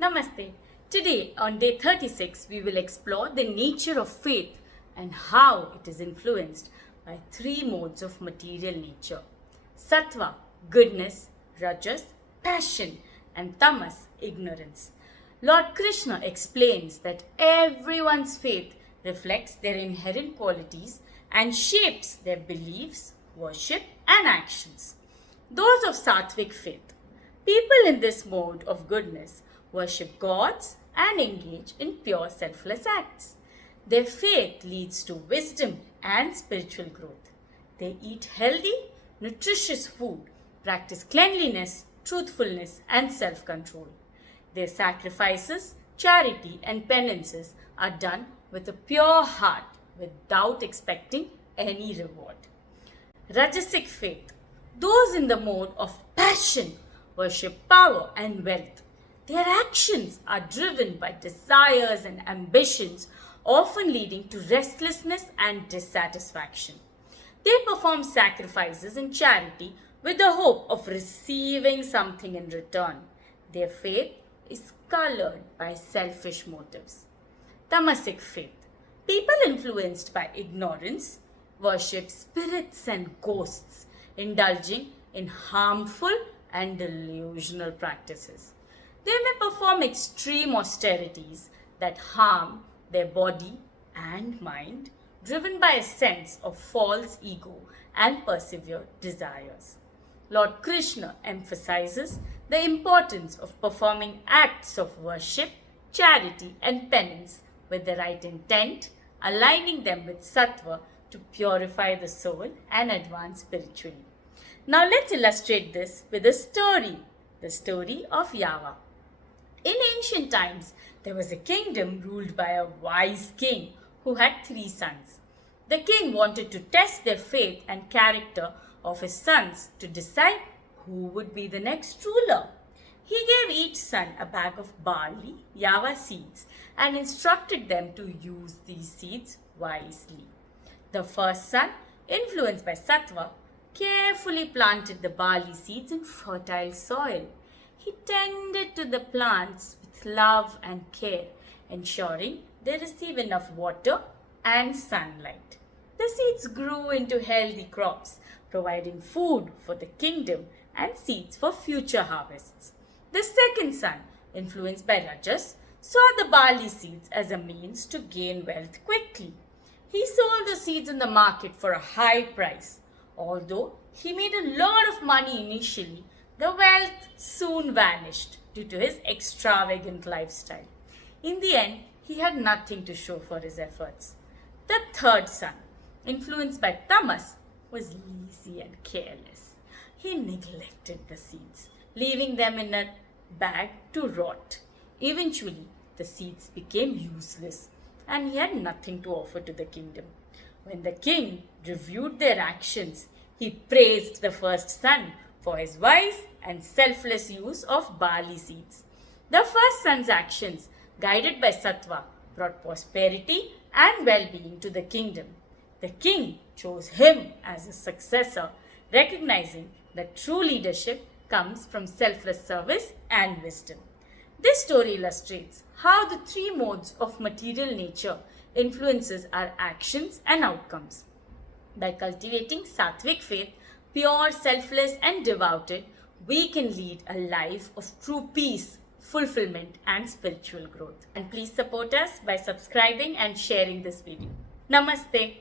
Namaste. Today, on day 36, we will explore the nature of faith and how it is influenced by three modes of material nature: sattva, goodness; rajas, passion; and tamas, ignorance. Lord Krishna explains that everyone's faith reflects their inherent qualities and shapes their beliefs, worship, and actions. Those of sattvic faith. People in this mode of goodness worship gods and engage in pure selfless acts. Their faith leads to wisdom and spiritual growth. They eat healthy, nutritious food, practice cleanliness, truthfulness, and self control. Their sacrifices, charity, and penances are done with a pure heart without expecting any reward. Rajasic faith. Those in the mode of passion worship power and wealth. Their actions are driven by desires and ambitions, often leading to restlessness and dissatisfaction. They perform sacrifices and charity with the hope of receiving something in return. Their faith is colored by selfish motives. Tamasic faith. People influenced by ignorance worship spirits and ghosts, indulging in harmful and delusional practices. They may perform extreme austerities that harm their body and mind, driven by a sense of false ego and persevered desires. Lord Krishna emphasizes the importance of performing acts of worship, charity, and penance with the right intent, aligning them with sattva to purify the soul and advance spiritually. Now let's illustrate this with a story, the story of Yava. In ancient times, there was a kingdom ruled by a wise king who had three sons. The king wanted to test their faith and character of his sons to decide who would be the next ruler. He gave each son a bag of barley, Yava seeds, and instructed them to use these seeds wisely. The first son, influenced by sattva, carefully planted the barley seeds in fertile soil. He tended to the plants with love and care, ensuring they receive enough water and sunlight. The seeds grew into healthy crops, providing food for the kingdom and seeds for future harvests. The second son, influenced by Rajas, saw the barley seeds as a means to gain wealth quickly. He sold the seeds in the market for a high price. Although he made a lot of money initially, the wealth soon vanished due to his extravagant lifestyle. In the end, he had nothing to show for his efforts. The third son, influenced by tamas, was lazy and careless. He neglected the seeds, leaving them in a bag to rot. Eventually, the seeds became useless and he had nothing to offer to the kingdom. When the king reviewed their actions, he praised the first son for his wise and selfless use of barley seeds. The first son's actions, guided by sattva, brought prosperity and well-being to the kingdom. The king chose him as a successor, recognizing that true leadership comes from selfless service and wisdom. This story illustrates how the three modes of material nature influences our actions and outcomes. By cultivating sattvic faith, pure, selfless, and devoted, we can lead a life of true peace, fulfillment, and spiritual growth. And please support us by subscribing and sharing this video. Namaste.